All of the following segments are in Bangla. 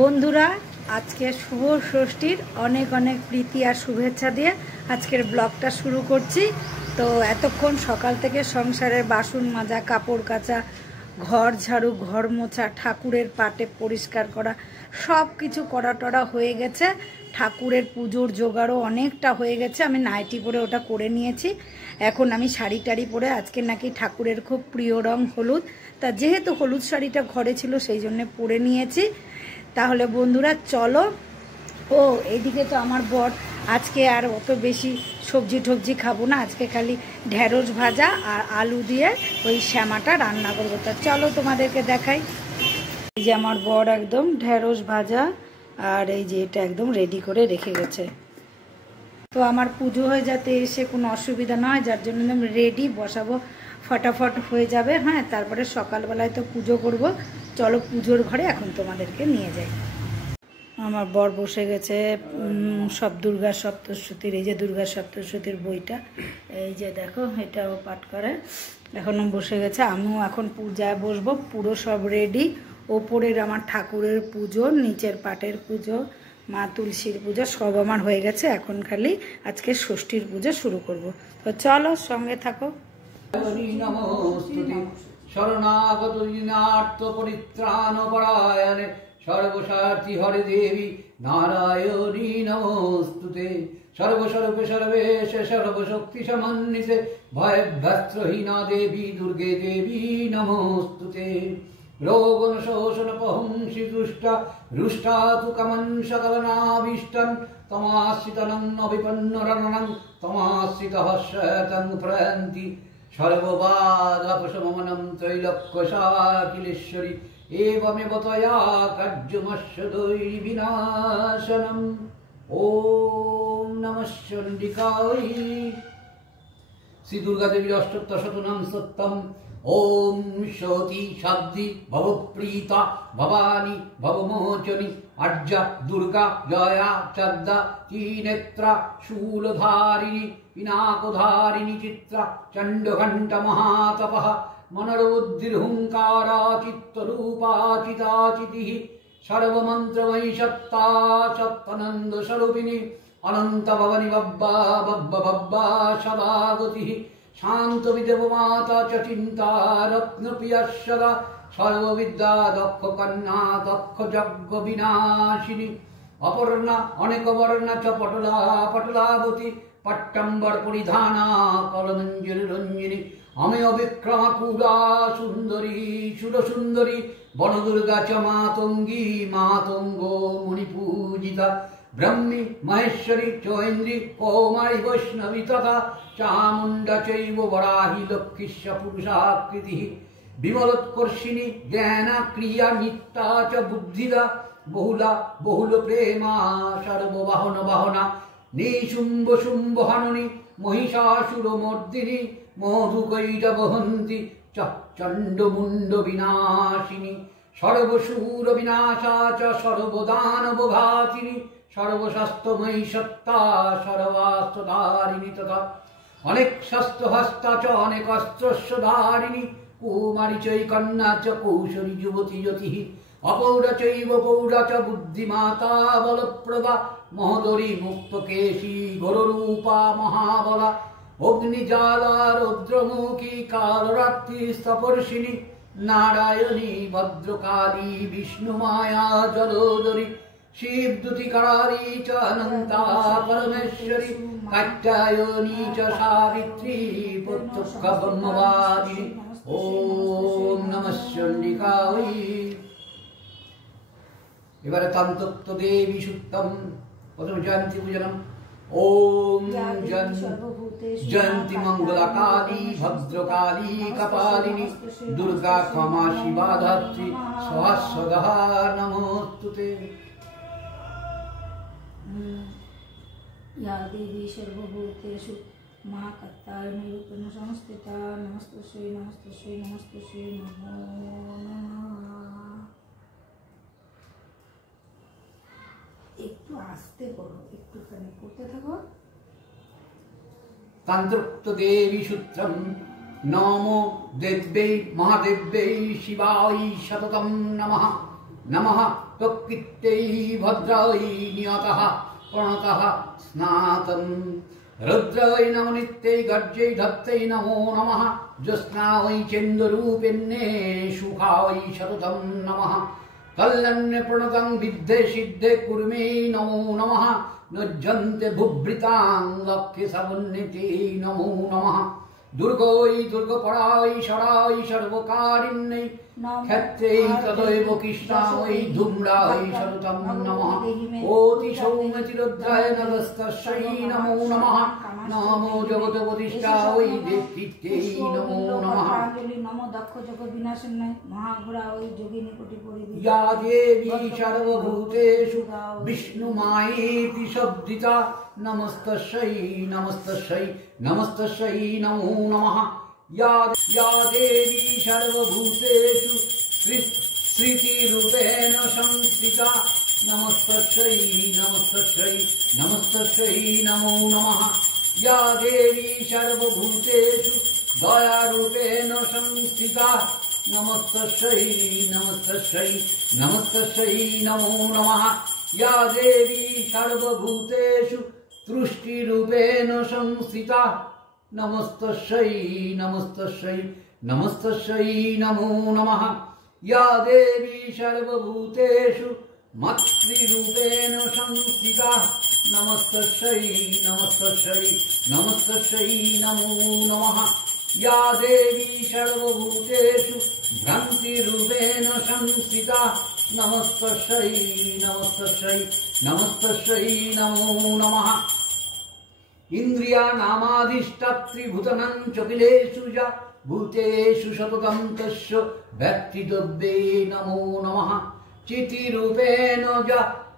বন্ধুরা আজকে শুভ ষষ্ঠীর অনেক অনেক প্রীতি আর শুভেচ্ছা দিয়ে আজকের ব্লগটা শুরু করছি। তো এতক্ষণ সকাল থেকে সংসারের বাসন মাজা, কাপড় কাচা, ঘর ঝাড়ু, ঘর মোছা, ঠাকুরের পাটে পরিষ্কার করা, সব কিছু করা টরা হয়ে গেছে। ঠাকুরের পুজোর জোগাড়ও অনেকটা হয়ে গেছে। আমি নাইটি পরে ওটা করে নিয়েছি। এখন আমি শাড়ি টাড়ি পরে, আজকে নাকি ঠাকুরের খুব প্রিয় রং হলুদ, তা যেহেতু হলুদ শাড়িটা ঘরে ছিল সেই জন্যে পরে নিয়েছি। তাহলে বন্ধুরা চলো। ও এইদিকে তো আমার বর আজকে আর অত বেশি সবজি টবজি খাবো না, আজকে খালি ঢেঁড়স ভাজা আর আলু দিয়ে ওই শ্যামাটা রান্না করবো। তা চলো তোমাদেরকে দেখাই। এই যে আমার বর একদম ঢেঁড়স ভাজা আর এই যে এটা একদম রেডি করে রেখে গেছে। তো আমার পুজো হয়ে যাতে এসে কোনো অসুবিধা নয়, যার জন্য একদম রেডি বসাবো, ফটাফট হয়ে যাবে। হ্যাঁ, তারপরে সকালবেলায় তো পুজো করব। চলো পুজোর ঘরে এখন তোমাদেরকে নিয়ে যাই। আমার বর বসে গেছে সব দুর্গা সপ্তশতীর, এই যে দুর্গা সপ্তশতীর বইটা, এই যে দেখো এটাও পাঠ করে। এখনও বসে গেছে, আমিও এখন পূজায় বসবো। পুরো সব রেডি। ওপরের আমার ঠাকুরের পুজো, নিচের পাটের পুজো, মা তুলসীর পুজো সব আমার হয়ে গেছে। এখন খালি আজকে ষষ্ঠীর পুজো শুরু করব। তো চলো সঙ্গে থাকো। শরণাগত দীনার্ত পরিত্রাণ পরায়ণে সর্বসার্থী হরে দেবী নারায়ণী নমস্তুতে। সর্বস্বরূপে সর্বেশ সর্বশক্তি সমন্বিতে ভয়ভ্রহীনা দেবী দুর্গে দেবী নমস্তুতে। রোগন শোষণ পহংসি দুষ্টা রুষ্টা তু কমন সকলনাভীষ্টন তমাশ্রিতনং অবিপন্নরণং তমাশ্রিত হর্ষতং প্রয়ন্তি সর্ববাদপশমনম ত্রৈলোক্যশাকিলেশ্বরী এবমেব তয়া কার্যমস্য দৈবিনাশনম। ওম নমঃ চণ্ডিকায়। শ্রী দুর্গা দেবীর অষ্টোত্তর শতনাম সত্যম। ওম সতী শাব্দি ভবপ্রীতা ভবানী ভবমোচনী আর্যা দুর্গা জয়া চদ্দা ত্রিনেত্রা শূলধারিণী পিনাকধারিণী চিত্রা চণ্ডঘণ্ট মহাতপঃ মনরবুদ্ধির্হুঙ্কারা চিত্তরূপা চিতাচিতিঃ সর্বমন্ত্রময়ী সত্তা সত্তানন্দ স্বরূপিণী অনন্ত ভবনী বব্বা বব্বা বব্বা সদা গতিঃ শান্ত বিদেব মাতা চ চিন্তা রত্নপ্রিয়া সদা সর্ববিদ্যা দক্ষ কন্যা দক্ষ যজ্ঞ বিনাশিনী অপর্ণা অনেক বর্ণা চ পটলা পটলাবতী পট্টম্বর পরিধানা কলমঞ্জলি রঞ্জিনী অমেয় বিক্রমা কুলা সুন্দরী সুরসুন্দরী বনদুর্গা চ মাতঙ্গী মাতঙ্গ মুনিপূজিতা ব্রহ্মী মহেশ্বরী চৈন্দ্রী কৌমারী বৈষ্ণবী তথা চামুণ্ডা চৈব বরাহি লক্ষ্মীশ্চ পুরুষাকৃতিঃ বিমলোৎকর্ষিণী জ্ঞানা ক্রিয়া নিত্যা চ বুদ্ধিদা বহুলা বহুল প্রেমা সর্ববাহন বাহনা নিশুম্ভ শুম্ভ হাননী মহিষাসুরমর্দিনী মধুকৈট বহন্তি চণ্ডমুণ্ড বিনাশিনী সর্বসূর বিনাশা চ সর্বদানব ঘাতিনী সর্বশাস্ত্রময়ী সত্তা সর্বাস্ত্রধারিণী তথা অনেক শস্ত্র হস্তা চ অনেক অস্ত্রস্য ধারিণী কুমারী চৈকন্যা চ কৌশলী যুবতী জ্যোতিঃ অপৌরা চৈব পৌরা চ বুদ্ধিমাতা বলপ্রভা মহোদরী মুক্তকেশী গরুরূপা মহাবলা অগ্নিজালা রৌদ্রমুখী কালরাত্রি স্তপর্ষিণী নারায়ণী ভদ্রকালী বিষ্ণুমায়া জলোদরী শিবদূতিকারী চ অনন্তা পরমেশ্বরী কাত্যায়নী চ সাবিত্রী প্রত্যক্ষ ব্রহ্মবাদিনী। ওম নমঃ চণ্ডিকায়। এবারে তন্ত্রোক্ত দেবী সূক্তম প্রথমে জয়ন্তী পূজনম। ওম জয়ন্তী মঙ্গলা কালী ভদ্রকালী কপালিনী দুর্গা ক্ষমা শিবা ধাত্রী সহস্রদা নমোস্তুতে। या देवी सर्वभूतेषु महाकात्यायनी रूपेण संस्थिता नमस्तस्यै नमस्तस्यै नमस्तस्यै नमो नमः। একটু আস্তে করো, একটুখানি করতে থাকো। তন্ত্রোক্ত দেবী সূত্রম নমো দেব্যৈ মহাদেব্যৈ শিবায় সততম নমঃ। नमः त्वक्कीर्त्यै भद्रायै नियतः प्रणतः स्नातं रुद्राय नमो नित्यै गर्जै धत्तै नमो नमः ज्योत्स्नायै चन्द्ररूपिण्ये शुभायै शततं नमः कल्याण्ये प्रणतं विद्ये सिद्धे कुर्मे नमो नमः नज्जन्ते भुभृतां लक्ष्ये समुन्नते नमो नमः दुर्गै दुर्गपराय शराय सर्वकारिण्यै ক্ষেত্রে তদৈব কৃষ্ণায় ধূম্রায় শরতম নমঃ ওতি সৌম্যতিরোধ্যায় নমস্তস্যৈ নমো নমঃ নমো জগৎপ্রতিষ্ঠায় দেবীত্যৈ নমো নমঃ নমো দক্ষ যোগ বিনাশনায় মহাঘোরায় যোগিনী কোটি পরিবি ইয়া দেবী সর্বভূতেষু বিষ্ণুমায়েতি শব্দিতা নমস্তস্যৈ নমস্তস্যৈ নমস্তস্যৈ নমো নমঃ या देवी सर्वभूतेषु श्रुतिरूपेण संस्थिता नमस्तस्यै नमस्तस्यै नमस्तस्यै नमो नमः या देवी सर्वभूतेषु दयारूपेण संस्थिता नमस्तस्यै नमस्तस्यै नमस्तस्यै नमो नमः या देवी सर्वभूतेषु तुष्टिरूपेण संस्थिता नमस्तस्यै नमस्तस्यै नमस्तस्यै नमो नमः या देवी सर्वभूतेषु मातृरूपेण संस्थिता नमस्तस्यै नमस्तस्यै नमस्तस्यै नमो नमः या देवी सर्वभूतेषु भ्रान्तिरूपेण संस्थिता नमस्तस्यै नमस्तस्यै नमस्तस्यै नमो नमः इंद्रिया नामादिष्टात्रि भूतानां चकिलेषु च भूतेषु सततं तस्य व्यक्तिद्रव्ये नमो नमः चितिरूपेण च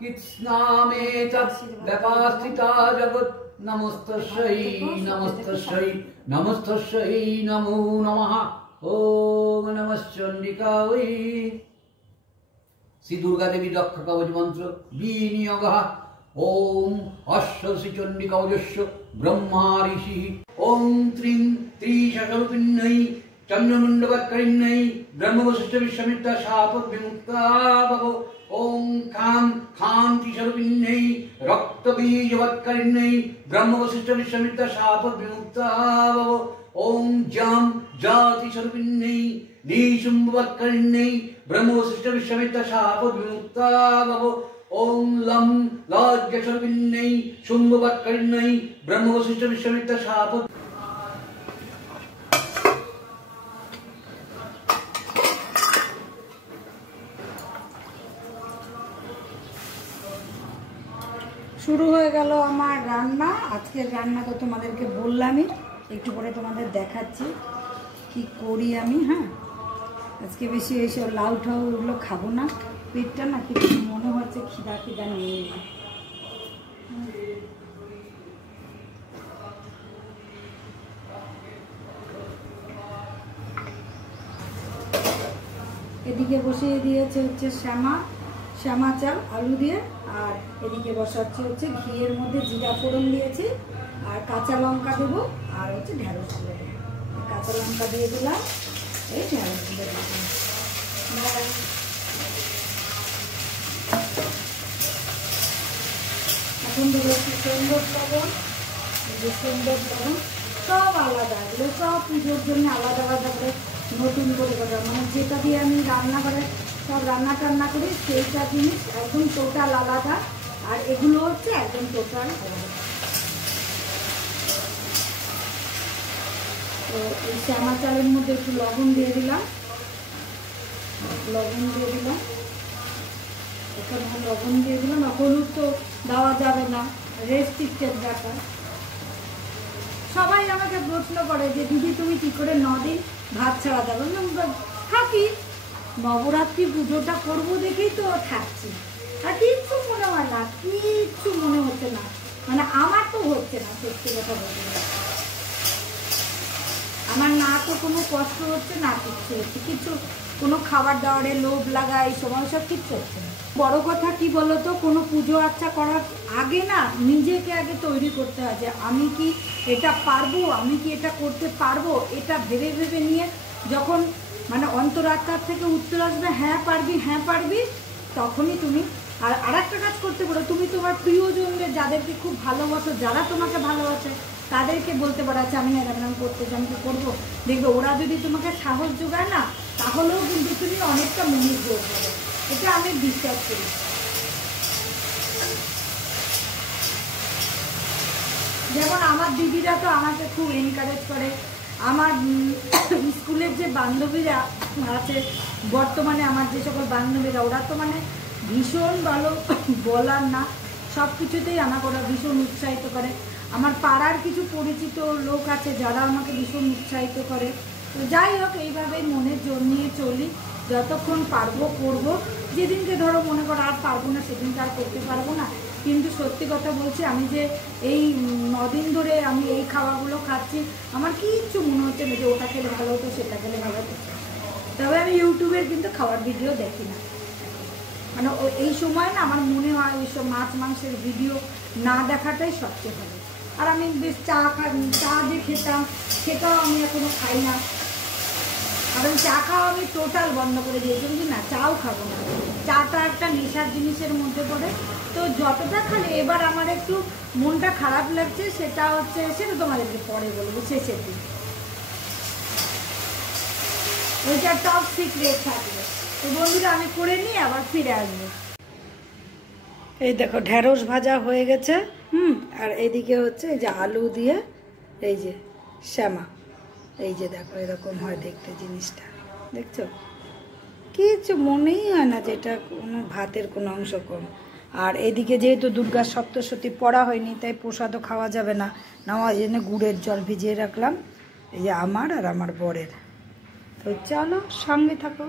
कृत्स्नामेतत् व्यवस्थिता जगत् नमस्तस्यै नमस्तस्यै नमस्तस्यै नमो नमः ओम नमः चण्डिकायै श्री दुर्गा देवी रक्षा कवच मंत्र विनियोगः ओम अश्वसी चंडिकावजस्य ब्रह्मा ऋषि ओम त्रीं त्रिशतरूपिण्यै चंद्रमुण्डवत्करिण्यै ब्रह्मवशिष्ठ विश्वामित्र शाप विमुक्ता भव ओम खां खान्तिस्वरूपिण्यै रक्तबीजवत्करिण्यै ब्रह्मवशिष्ठ विश्वामित्र शाप विमुक्ता भव ओम जां जातिस्वरूपिण्यै निशुम्भवत्करिण्यै ब्रह्मवशिष्ठ विश्वामित्र शाप विमुक्ता भव ओम लम लज्जस्वरूपिण्यै शुम्भवत्करिण्यै ब्रह्मवशिष्ठ विश्वामित्र शाप শুরু হয়ে গেল আমার রান্না। আজকের রান্না তো তোমাদেরকে বললামই, একটু পরে তোমাদের দেখাচ্ছি কি করি আমি। হ্যাঁ, আজকে বেশি এইসব লাউ ঠাউ ওগুলো খাবো না, পেটটা না কি মনে হচ্ছে খিদা খিদা নেই। এদিকে বসিয়ে দিয়েছে হচ্ছে শ্যামা চাল আলু দিয়ে, আর এদিকে বসাচ্ছে হচ্ছে ঘিয়ের মধ্যে জিরা ফোড়ন দিয়েছি, আর কাঁচা লঙ্কা দেবো, আর হচ্ছে ঢেঁড়স গুলো দেবো। কাঁচা লঙ্কা দিয়ে দিলাম, এই ঢেঁড়স গুলো দিয়ে দিলাম। এখন দেবো একটু সুন্দর লবণ, সুন্দর লবণ সব আলাদা, এগুলো সব পুজোর জন্য আলাদা আলাদা করে নতুন করে করা, মানে যেটা দিয়ে আমি রান্না করে সব রান্না টান্না করি সেইটা জিনিস একদম টোটাল আলাদা, আর এগুলো হচ্ছে একদম টোটাল আলাদা। তো এই শ্যামা চালের মধ্যে একটু লবণ দিয়ে দিলাম, এখানে লবণ দিয়ে দিলাম। আর হলুদ তো দেওয়া যাবে না, রেস্ট্রিক্টেড ব্যাপার। সবাই আমাকে প্রশ্ন করে যে দিদি তুমি কি করে 9 দিন ভাত ছাড়া দেবো। থাকি, নবরাত্রি পুজোটা করবো দেখেই তো থাকছি, আর কিচ্ছু মনে হয় না, কিচ্ছু মনে হচ্ছে না, মানে আমার তো হচ্ছে না। সত্যি কথা বলতে আমার না তো কোনো কষ্ট হচ্ছে না, কিচ্ছু হচ্ছে, কিছু কোনো খাবার দাবারে লোভ লাগা এই সময় সব কিচ্ছু হচ্ছে না। বড় কথা কি বলতো, কোনো পুজো আর্চা করার আগে না নিজেকে আগে তৈরি করতে হয় যে আমি কি এটা পারবো, আমি কি এটা করতে পারবো, এটা ভেবে ভেবে নিয়ে যখন মানে অন্তরাত্মার থেকে উত্তর আসবে হ্যাঁ পারবি তখনই তুমি আর একটা কাজ করতে পারো, তুমি তোমার প্রিয়জনদের যাদেরকে খুব ভালোবাসো, যারা তোমাকে ভালোবাসে তাদেরকে বলতে পারো আচ্ছা আমি এরকম করতে চাই, আমি কি করবো। দেখবে ওরা যদি তোমাকে সাহস যোগায় না, তাহলেও কিন্তু তুমি অনেকটা মনোযোগ যোগ হবে, এটা আমি বিশ্বাস করি। যেমন আমার দিদিরা তো আমাকে খুব এনকারেজ করে, আমার স্কুলের যে বান্ধবীরা আছে বর্তমানে, আমার যে সকল বান্ধবীরা, ওরা তো মানে ভীষণ ভালো, বলার না, সব কিছুতেই আমাকে ওরা ভীষণ উৎসাহিত করে। আমার পাড়ার কিছু পরিচিত লোক আছে যারা আমাকে ভীষণ উৎসাহিত করে। তো যাই হোক, এইভাবেই মনের জোর নিয়ে চলি, যতক্ষণ পারবো করবো। যেদিনকে ধরো মনে করো আর পারবো না, সেদিনকে আর করতে পারবো না। কিন্তু সত্যি কথা বলছি, আমি যে এই 9 দিন ধরে আমি এই খাওয়াগুলো খাচ্ছি, আমার কিচ্ছু মনে হচ্ছে না যে ওটা খেলে ভালো হতো, সেটা খেলে ভালো হতো। তবে আমি ইউটিউবের কিন্তু খাওয়ার ভিডিও দেখি না, মানে এই সময় না আমার মনে হয় ওইসব মাছ মাংসের ভিডিও না দেখাটাই সবচেয়ে ভালো। আর আমি বেশ চা যে খেতাম, সেটাও আমি এখনো খাই না। কারণ চা খাওয়া আমি টোটাল বন্ধ করে দিয়েছি, বুঝলি না, চাও খাবো না। চাটা একটা নেশার জিনিসের মধ্যে পড়ে। তো যতটা খালি এবার আমার একটু মনটা খারাপ লাগছে, সেটা হচ্ছে, সেটা তোমাদেরকে পরে বলবো শেষের দিন, ওইটা টপ সিক্রেট থাকবে। তো বন্ধুরা আমি করে নিই, আবার ফিরে আসবো। এই দেখো ঢেঁড়স ভাজা হয়ে গেছে, আর এদিকে হচ্ছে এই যে আলু দিয়ে এই যে শ্যামা, এই যে দেখো এরকম হয় দেখতে জিনিসটা, দেখছো, কিছু মনেই হয় না যে এটা কোনো ভাতের কোনো অংশ কম। আর এদিকে যেহেতু দুর্গা সপ্তশতী পড়া হয়নি, তাই প্রসাদও খাওয়া যাবে না, ওই জন্য গুড়ের জল ভিজিয়ে রাখলাম, এই যে আমার আর আমার বরের। তো চলো সঙ্গে থাকো।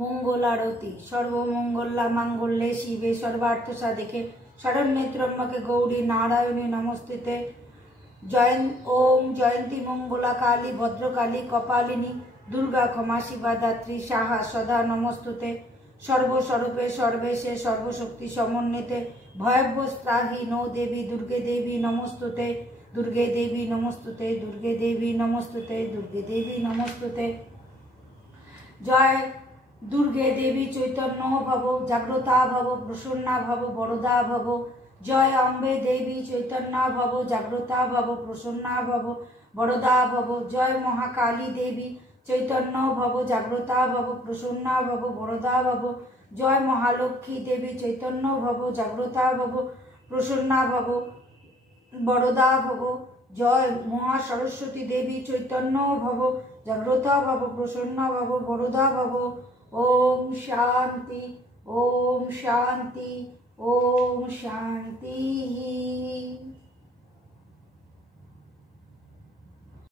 মঙ্গল আরতি। সর্বমঙ্গলা মাঙ্গল্যে শিবে সর্বার্থ সাধিকে শরণ্যে ত্র্যম্বকে গৌরী নারায়ণী নমস্তুতে। ওম জয়ন্তী মঙ্গলা কালী ভদ্রকালী কপালিনী দুর্গা ক্ষমা শিবা দাত্রী সাহা সদা নমস্তুতে। সর্বস্বরূপে সর্বেশে সর্বশক্তি সমন্বিতে ভয়ব্যস্ত্রাহি নো দেবী দুর্গে দেবী নমস্তুতে। দুর্গে দেবী নমস্তুতে, দুর্গে দেবী নমস্তুতে, দুর্গে দেবী নমস্তুতে। জয় দুর্গে দেবী চৈতন্য ভব, জাগ্রতা ভব, প্রসন্না ভব, বরদা ভব। জয় অম্বে দেবী চৈতন্য ভব, জাগ্রতা ভব, প্রসন্না ভব, বরদা ভব। জয় মহাকালী দেবী চৈতন্য ভব, জাগ্রতা ভব, প্রসন্না ভব, বরদা ভব। জয় মহালক্ষ্মী দেবী চৈতন্য ভব, জাগ্রতা ভব, প্রসন্না ভব, বরদা ভব। জয় মহা সরস্বতী দেবী চৈতন্য ভব, জাগ্রতা ভব, প্রসন্ন ভব, বরদা ভব। ওম শান্তি, ওম শান্তি, ওম শান্তি।